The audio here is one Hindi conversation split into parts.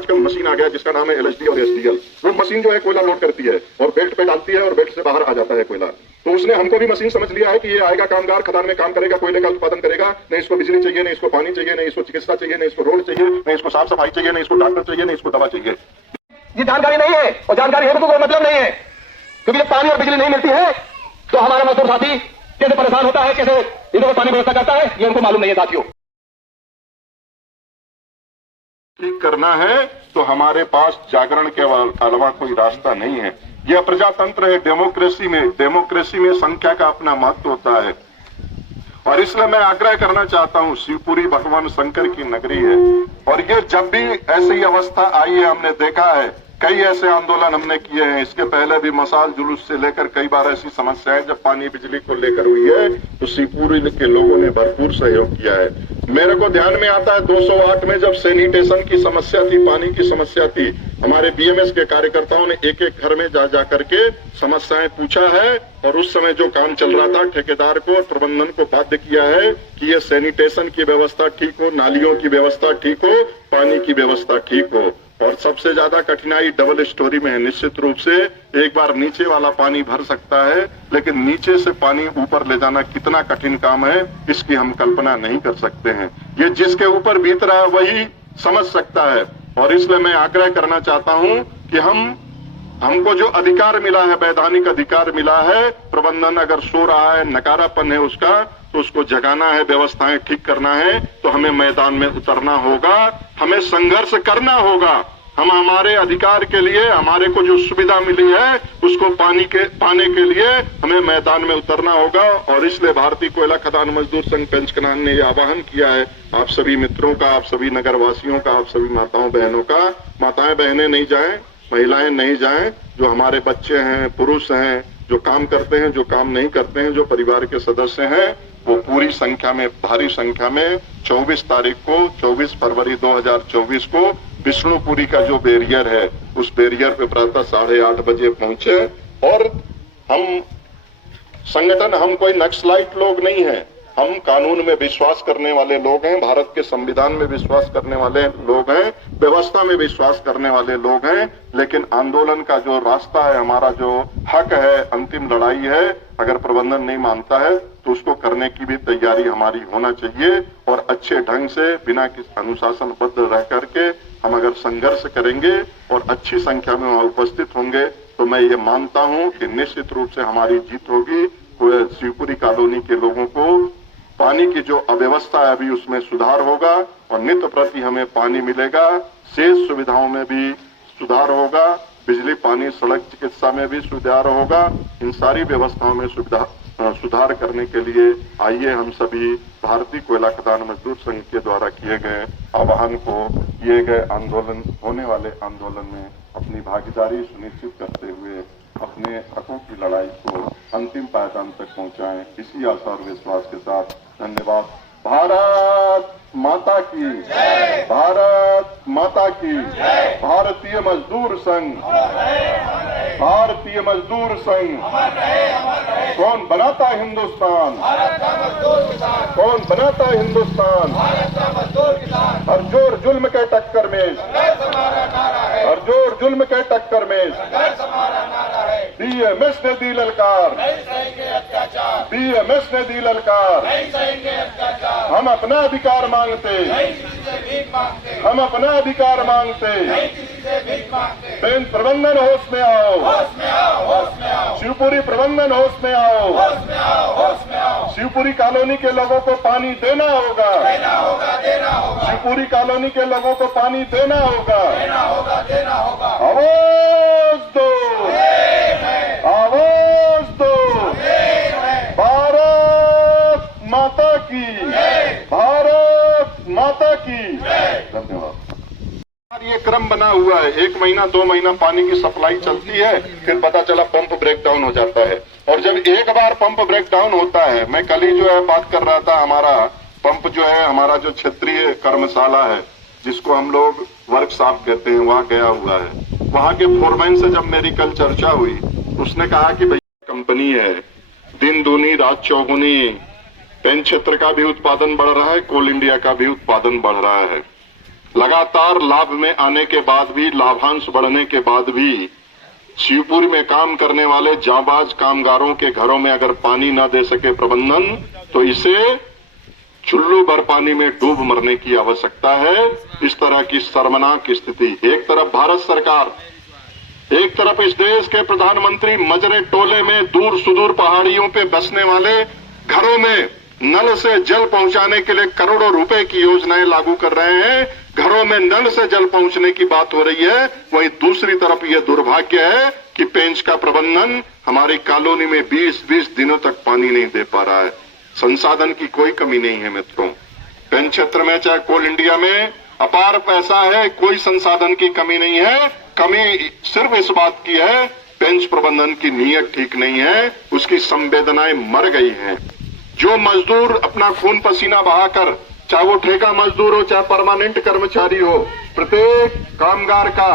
आजकल मशीन आ गया जिसका नाम है LHD और SDL। वो मशीन जो है कोयला लोड करती है और बेल्ट पे डालती है और बेल्ट से बाहर आ जाता है कोयला। तो उसने हमको भी मशीन समझ लिया है कि ये आएगा कामगार खदान में काम करेगा, कोयले का उत्पादन करेगा, नहीं इसको बिजली चाहिए, नहीं इसको पानी चाहिए, नहीं इसको चिकित्सा चाहिए, नहीं इसको रोड चाहिए, नहीं इसको साफ सफाई चाहिए, नहीं इसको डॉक्टर चाहिए, नहीं इसको दवा चाहिए। ये जानकारी नहीं है, और जानकारी है तो कोई मतलब नहीं है, क्योंकि जब पानी और बिजली नहीं मिलती है तो हमारा मजदूर साथी कैसे परेशान होता है, कैसे इधर पानी व्यवस्था करता है, ये उनको मालूम नहीं है साथियों। ठीक करना है तो हमारे पास जागरण के अलावा कोई रास्ता नहीं है। यह प्रजातंत्र है। डेमोक्रेसी में संख्या का अपना महत्व होता है, और इसलिए मैं आग्रह करना चाहता हूं, शिवपुरी भगवान शंकर की नगरी है, और ये जब भी ऐसी अवस्था आई है, हमने देखा है कई ऐसे आंदोलन हमने किए हैं। इसके पहले भी मसाल जुलूस से लेकर कई बार ऐसी समस्याएं जब पानी बिजली को लेकर हुई है तो शिवपुरी के लोगों ने भरपूर सहयोग किया है। मेरे को ध्यान में आता है 208 में जब सैनिटेशन की समस्या थी, पानी की समस्या थी, हमारे BMS के कार्यकर्ताओं ने एक एक घर में जा करके समस्याएं पूछा है, और उस समय जो काम चल रहा था ठेकेदार को और प्रबंधन को बाध्य किया है कि ये सैनिटेशन की व्यवस्था ठीक हो, नालियों की व्यवस्था ठीक हो, पानी की व्यवस्था ठीक हो। और सबसे ज्यादा कठिनाई डबल स्टोरी में है। निश्चित रूप से एक बार नीचे वाला पानी भर सकता है, लेकिन नीचे से पानी ऊपर ले जाना कितना कठिन काम है, इसकी हम कल्पना नहीं कर सकते हैं। ये जिसके ऊपर बीत रहा है वही समझ सकता है। और इसलिए मैं आग्रह करना चाहता हूं कि हमको जो अधिकार मिला है, वैधानिक अधिकार मिला है, प्रबंधन अगर सो रहा है, नकारापन है उसका, तो उसको जगाना है, व्यवस्थाएं ठीक करना है, तो हमें मैदान में उतरना होगा, हमें संघर्ष करना होगा। हम हमारे अधिकार के लिए, हमारे को जो सुविधा मिली है उसको पाने के लिए हमें मैदान में उतरना होगा। और इसलिए भारतीय कोयला खदान मजदूर संघ पंचकनान ने यह आह्वान किया है आप सभी मित्रों का, आप सभी नगरवासियों का, आप सभी माताओं बहनों का। माताएं बहनें नहीं जाएं, महिलाएं नहीं जाएं, जो हमारे बच्चे हैं, पुरुष हैं, जो काम करते हैं, जो काम नहीं करते हैं, जो परिवार के सदस्य हैं, वो पूरी संख्या में, भारी संख्या में 24 फरवरी 2024 को विष्णुपुरी का जो बैरियर है, उस बैरियर पे प्रातः 8:30 बजे पहुंचे। और हम संगठन, हम कोई नक्सलाइट लोग नहीं हैं, हम कानून में विश्वास करने वाले लोग हैं, भारत के संविधान में विश्वास करने वाले लोग हैं, व्यवस्था में विश्वास करने वाले लोग हैं। लेकिन आंदोलन का जो रास्ता है, हमारा जो हक है, अंतिम लड़ाई है, अगर प्रबंधन नहीं मानता है तो उसको करने की भी तैयारी हमारी होना चाहिए। और अच्छे ढंग से बिना किसी अनुशासनबद्ध रह करके हम अगर संघर्ष करेंगे और अच्छी संख्या में वहां उपस्थित होंगे, तो मैं ये मानता हूं कि निश्चित रूप से हमारी जीत होगी। शिवपुरी कॉलोनी के लोगों को पानी की जो अव्यवस्था है अभी उसमें सुधार होगा, और नित्य प्रति हमें पानी मिलेगा, शेष सुविधाओं में भी सुधार होगा, बिजली, पानी, सड़क, चिकित्सा में भी सुधार होगा। इन सारी व्यवस्थाओं में सुधार करने के लिए आइए हम सभी भारतीय कोयला खदान मजदूर संघ के द्वारा किए गए आह्वान को, किए गए आंदोलन, होने वाले आंदोलन में अपनी भागीदारी सुनिश्चित करते हुए अपने हकों की लड़ाई को अंतिम पायदान तक पहुंचाएं, इसी आशा और विश्वास के साथ धन्यवाद। भारत माता की जय, भारत माता की जय, भारतीय मजदूर संघ, भारतीय मजदूर संघ। कौन बनाता हिंदुस्तान? कौन बनाता हिंदुस्तान? हर जोर जुल्म के टक्कर में, हर जोर जुल्म के टक्कर में BMS ने दी ललकार, BMS ने दी ललकार। हम अपना अधिकार मांगते, हम अपना अधिकार मांगते। बैंक प्रबंधन होश में आओ, शिवपुरी प्रबंधन होश में आओ। शिवपुरी कॉलोनी के लोगों को पानी देना होगा, शिवपुरी कॉलोनी के लोगों को पानी देना होगा। आवाज दो, आवाज दो। भारत माता की, भारत माता की। धन्यवाद। ये क्रम बना हुआ है, 1 महीना 2 महीना पानी की सप्लाई चलती है, फिर पता चला पंप ब्रेक डाउन हो जाता है। और जब एक बार पंप ब्रेक डाउन होता है, मैं कल ही जो है बात कर रहा था, हमारा पंप जो है, हमारा जो क्षेत्रीय कर्मशाला है, जिसको हम लोग वर्कशॉप कहते हैं, वहाँ गया हुआ है। वहाँ के फोरमैन से जब मेरी कल चर्चा हुई, उसने कहा कि भैया कंपनी है, दिन दूनी रात चौगुनी, पेन क्षेत्र का भी उत्पादन बढ़ रहा है, कोल इंडिया का भी उत्पादन बढ़ रहा है। लगातार लाभ में आने के बाद भी, लाभांश बढ़ने के बाद भी शिवपुरी में काम करने वाले जांबाज कामगारों के घरों में अगर पानी न दे सके प्रबंधन, तो इसे चुल्लू भर पानी में डूब मरने की आवश्यकता है। इस तरह की शर्मनाक स्थिति, एक तरफ भारत सरकार, एक तरफ इस देश के प्रधानमंत्री मजरे टोले में दूर सुदूर पहाड़ियों पे बसने वाले घरों में नल से जल पहुंचाने के लिए करोड़ों रुपए की योजनाएं लागू कर रहे हैं, घरों में नल से जल पहुंचने की बात हो रही है। वहीं दूसरी तरफ यह दुर्भाग्य है कि पेंच का प्रबंधन हमारी कॉलोनी में 20-20 दिनों तक पानी नहीं दे पा रहा है। संसाधन की कोई कमी नहीं है मित्रों, पेंच क्षेत्र में चाहे कोल इंडिया में अपार पैसा है, कोई संसाधन की कमी नहीं है। कमी सिर्फ इस बात की है, पेंच प्रबंधन की नीयत ठीक नहीं है, उसकी संवेदनाएं मर गई हैं। जो मजदूर अपना खून पसीना बहाकर, चाहे वो ठेका मजदूर हो चाहे परमानेंट कर्मचारी हो, प्रत्येक कामगार का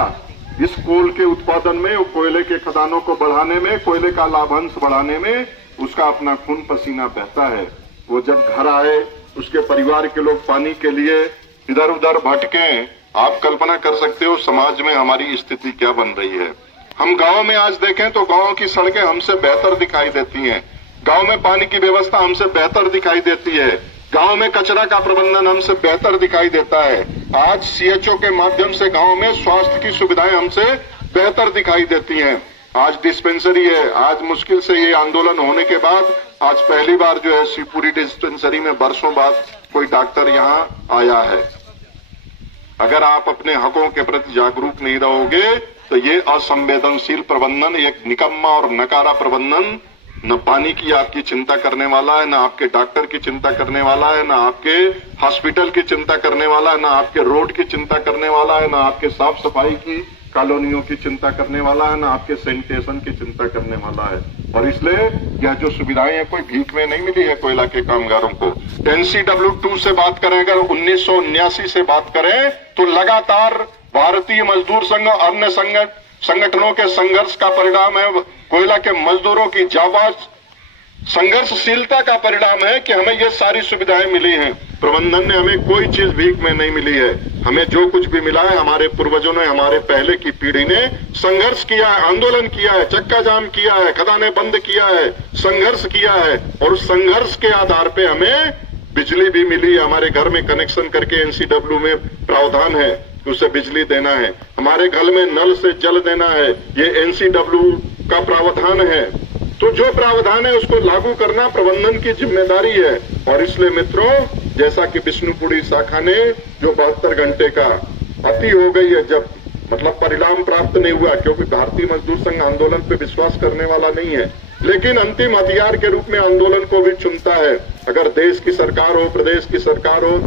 इस कोल के उत्पादन में, कोयले के खदानों को बढ़ाने में, कोयले का लाभांश बढ़ाने में उसका अपना खून पसीना बहता है। वो जब घर आए, उसके परिवार के लोग पानी के लिए इधर उधर भटके, आप कल्पना कर सकते हो समाज में हमारी स्थिति क्या बन रही है। हम गांव में आज देखें तो गांव की सड़कें हमसे बेहतर दिखाई देती हैं, गांव में पानी की व्यवस्था हमसे बेहतर दिखाई देती है, गांव में कचरा का प्रबंधन हमसे बेहतर दिखाई देता है। आज सीएचओ के माध्यम से गांव में स्वास्थ्य की सुविधाएं हमसे बेहतर दिखाई देती हैं। आज डिस्पेंसरी है, आज मुश्किल से ये आंदोलन होने के बाद आज पहली बार जो है शिवपुरी डिस्पेंसरी में वर्षों बाद कोई डॉक्टर यहाँ आया है। अगर आप अपने हकों के प्रति जागरूक नहीं रहोगे तो ये असंवेदनशील प्रबंधन, एक निकम्मा और नकारा प्रबंधन, न पानी की आपकी चिंता करने वाला है, न आपके डॉक्टर की चिंता करने वाला है, न आपके हॉस्पिटल की चिंता करने वाला है, न आपके रोड की चिंता करने वाला है, न आपके साफ सफाई की कॉलोनियों की चिंता करने वाला है, न आपके सैनिटेशन की चिंता करने वाला है। और इसलिए यह जो सुविधाएं हैं कोई भीख में नहीं मिली है कोयला के कामगारों को। NCW2 से बात करें, अगर 1979 से बात करें तो लगातार भारतीय मजदूर संघ और अन्य संगठनों के संघर्ष का परिणाम है, कोयला के मजदूरों की जाबाज संघर्षशीलता का परिणाम है कि हमें ये सारी सुविधाएं मिली हैं। प्रबंधन ने हमें कोई चीज भीख में नहीं मिली है। हमें जो कुछ भी मिला है हमारे पूर्वजों ने, हमारे पहले की पीढ़ी ने संघर्ष किया है, आंदोलन किया है, चक्का जाम किया है, खदानें बंद किया है, संघर्ष किया है, और उस संघर्ष के आधार पे हमें बिजली भी मिली है। हमारे घर में कनेक्शन करके NCW में प्रावधान है उसे बिजली देना है, हमारे घर में नल से जल देना है, ये NCW का प्रावधान है। तो जो प्रावधान है उसको लागू करना प्रबंधन की जिम्मेदारी है। और इसलिए मित्रों, जैसा कि विष्णुपुरी शाखा ने जो 72 घंटे का अति हो गई है, जब मतलब परिणाम प्राप्त नहीं हुआ, क्योंकि भारतीय मजदूर संघ आंदोलन पे विश्वास करने वाला नहीं है, लेकिन अंतिम हथियार के रूप में आंदोलन को भी चुनता है। अगर देश की सरकार हो, प्रदेश की सरकार हो,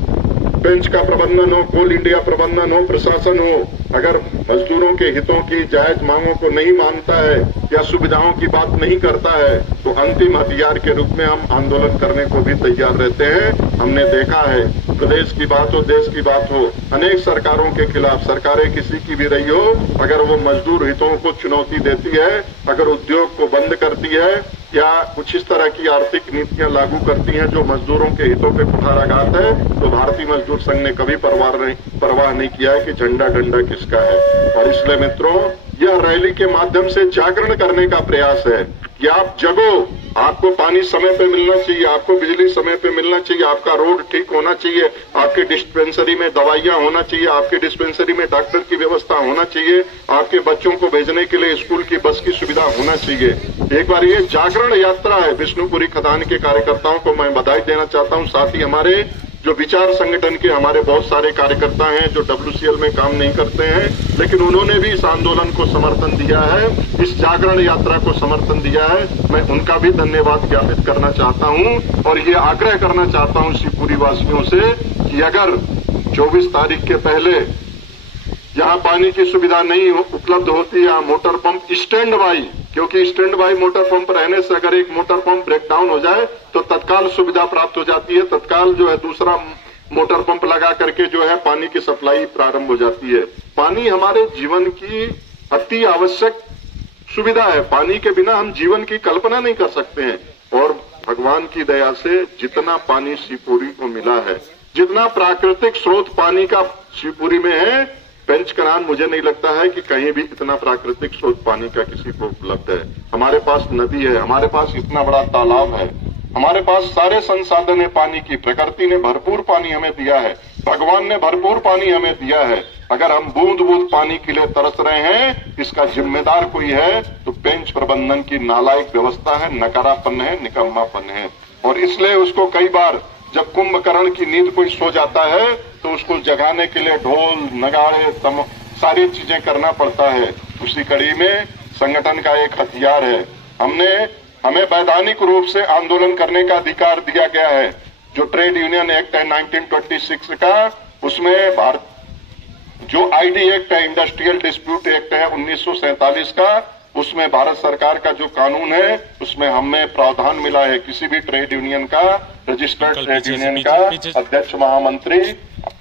पेंच का प्रबंधन हो, कोल इंडिया प्रबंधन हो, प्रशासन हो, अगर मजदूरों के हितों की जायज मांगों को नहीं मानता है या सुविधाओं की बात नहीं करता है, तो अंतिम हथियार के रूप में हम आंदोलन करने को भी तैयार रहते हैं। हमने देखा है, प्रदेश की बात हो, देश की बात हो, अनेक सरकारों के खिलाफ, सरकारें किसी की भी रही हो, अगर वो मजदूर हितों को चुनौती देती है, अगर उद्योग को बंद करती है या कुछ इस तरह की आर्थिक नीतियां लागू करती हैं जो मजदूरों के हितों पे कुठाराघात है, तो भारतीय मजदूर संघ ने कभी परवाह नहीं किया है कि झंडा डंडा किसका है। और इसलिए मित्रों, यह रैली के माध्यम से जागरण करने का प्रयास है कि आप जगो, आपको पानी समय पे मिलना चाहिए, आपको बिजली समय पे मिलना चाहिए, आपका रोड ठीक होना चाहिए, आपके डिस्पेंसरी में दवाइयां होना चाहिए, आपके डिस्पेंसरी में डॉक्टर की व्यवस्था होना चाहिए, आपके बच्चों को भेजने के लिए स्कूल की बस की सुविधा होना चाहिए। एक बार ये जागरण यात्रा है। विष्णुपुरी खदान के कार्यकर्ताओं को मैं बधाई देना चाहता हूं, साथ ही हमारे जो विचार संगठन के हमारे बहुत सारे कार्यकर्ता हैं जो WCL में काम नहीं करते हैं, लेकिन उन्होंने भी इस आंदोलन को समर्थन दिया है, इस जागरण यात्रा को समर्थन दिया है। मैं उनका भी धन्यवाद ज्ञापित करना चाहता हूं और ये आग्रह करना चाहता हूं शिवपुरी वासियों से कि अगर 24 तारीख के पहले यहाँ पानी की सुविधा नहीं उपलब्ध होती, या मोटर पंप स्टैंड बाई, क्योंकि स्टैंड बाई मोटर पंप रहने से अगर एक मोटर पंप ब्रेक डाउन हो जाए तो तत्काल सुविधा प्राप्त हो जाती है, तत्काल जो है दूसरा मोटर पंप लगा करके जो है पानी की सप्लाई प्रारंभ हो जाती है। पानी हमारे जीवन की अति आवश्यक सुविधा है, पानी के बिना हम जीवन की कल्पना नहीं कर सकते हैं। और भगवान की दया से जितना पानी शिवपुरी को मिला है, जितना प्राकृतिक स्रोत पानी का शिवपुरी में है, पेंचकनान मुझे नहीं लगता है कि कहीं भी इतना प्राकृतिक स्रोत पानी का किसी को उपलब्ध है। हमारे पास नदी है, हमारे पास इतना बड़ा तालाब है, हमारे पास सारे संसाधन है पानी की। प्रकृति ने भरपूर पानी हमें दिया है, भगवान ने भरपूर पानी हमें दिया है। अगर हम बूंद बूंद पानी के लिए तरस रहे हैं, इसका जिम्मेदार कोई है तो पेंच प्रबंधन की नालायक व्यवस्था है, नकारापन है, निकम्मापन है। और इसलिए उसको कई बार जब कुंभकर्ण की नींद कोई सो जाता है तो उसको जगाने के लिए ढोल नगाड़े सारी चीजें करना पड़ता है। उसी कड़ी में संगठन का एक हथियार है। हमें वैधानिक रूप से आंदोलन करने का अधिकार दिया गया है। जो ट्रेड यूनियन एक्ट है 1926 का, उसमें भारत जो आईडी एक्ट है, इंडस्ट्रियल डिस्प्यूट एक्ट है 1947 का, उसमें भारत सरकार का जो कानून है उसमें हमें प्रावधान मिला है किसी भी ट्रेड यूनियन का, रजिस्टर्ड ट्रेड यूनियन का अध्यक्ष महामंत्री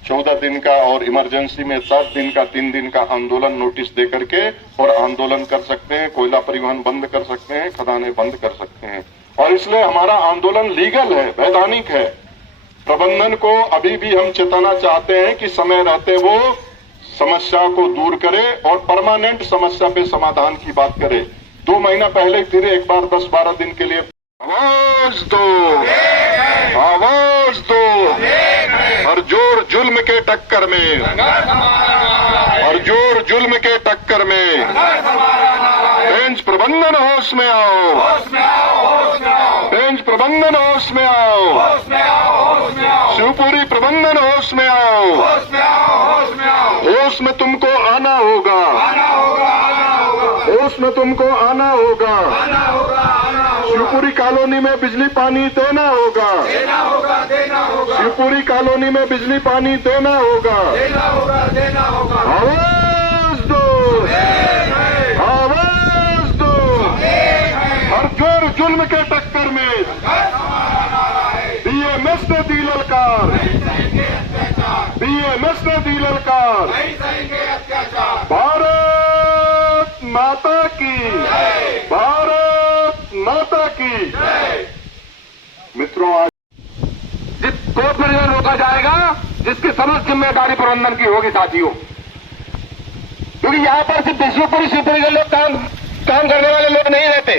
14 दिन का और इमरजेंसी में 7 दिन का 3 दिन का आंदोलन नोटिस दे करके और आंदोलन कर सकते हैं, कोयला परिवहन बंद कर सकते हैं, खदानें बंद कर सकते हैं। और इसलिए हमारा आंदोलन लीगल है, वैधानिक है। प्रबंधन को अभी भी हम चेताना चाहते हैं कि समय रहते वो समस्या को दूर करे और परमानेंट समस्या पे समाधान की बात करे। 2 महीना पहले फिर एक बार 10-12 दिन के लिए आवाज दो, आवाज दो, हर जोर जुल्म के टक्कर में, हर जोर जुल्म के टक्कर में। पेंच प्रबंधन होश में आओ, पेंच प्रबंधन होश में आओ, शिवपुरी प्रबंधन होश में आओ, होश में तुमको आना होगा, होश में तुमको आना होगा। शिवपुरी कॉलोनी में बिजली पानी देना होगा, शिवपुरी कॉलोनी में बिजली पानी देना होगा। आवाज दो, आवाज दो, हर जोर जुल्म के टक्कर में बीएमएस ने दी ललकार, बीएमएस ने दी ललकार। भारत माता की, भारत माता की। मित्रों, आज जिस कोर्ट में रोका जाएगा जिसकी समस्त जिम्मेदारी प्रबंधन की होगी साथियों, क्योंकि यहाँ पर सिर्फ शिवपुरी के लोग काम करने वाले लोग नहीं रहते।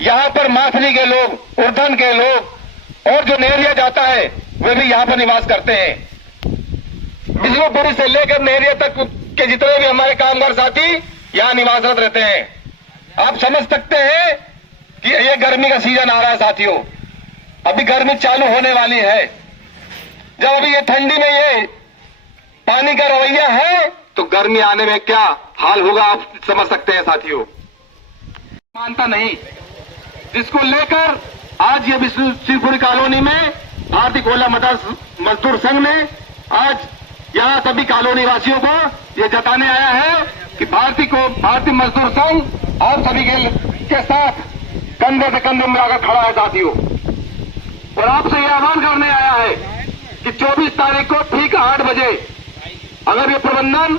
यहाँ पर माथली के लोग, उर्धन के लोग और जो नेरिया जाता है वे भी यहाँ पर निवास करते हैं। बिजलीपुरी से लेकर नेरिया तक के जितने भी हमारे कामगार साथी यहाँ निवासरत रहते हैं। आप समझ सकते हैं कि ये गर्मी का सीजन आ रहा है साथियों, अभी गर्मी चालू होने वाली है। जब अभी ये ठंडी में ये पानी का रवैया है तो गर्मी आने में क्या हाल होगा आप समझ सकते हैं साथियों। मानता नहीं, जिसको लेकर आज ये शिवपुरी कॉलोनी में भारतीय कोयला मजदूर संघ ने आज यहाँ सभी कॉलोनी वासियों को ये जताने आया है कि भारतीय मजदूर संघ और सभी के साथ कंधे से कंधे मिलाकर खड़ा है साथियों। और आपसे यह आह्वान करने आया है कि 24 तारीख को ठीक 8 बजे अगर ये प्रबंधन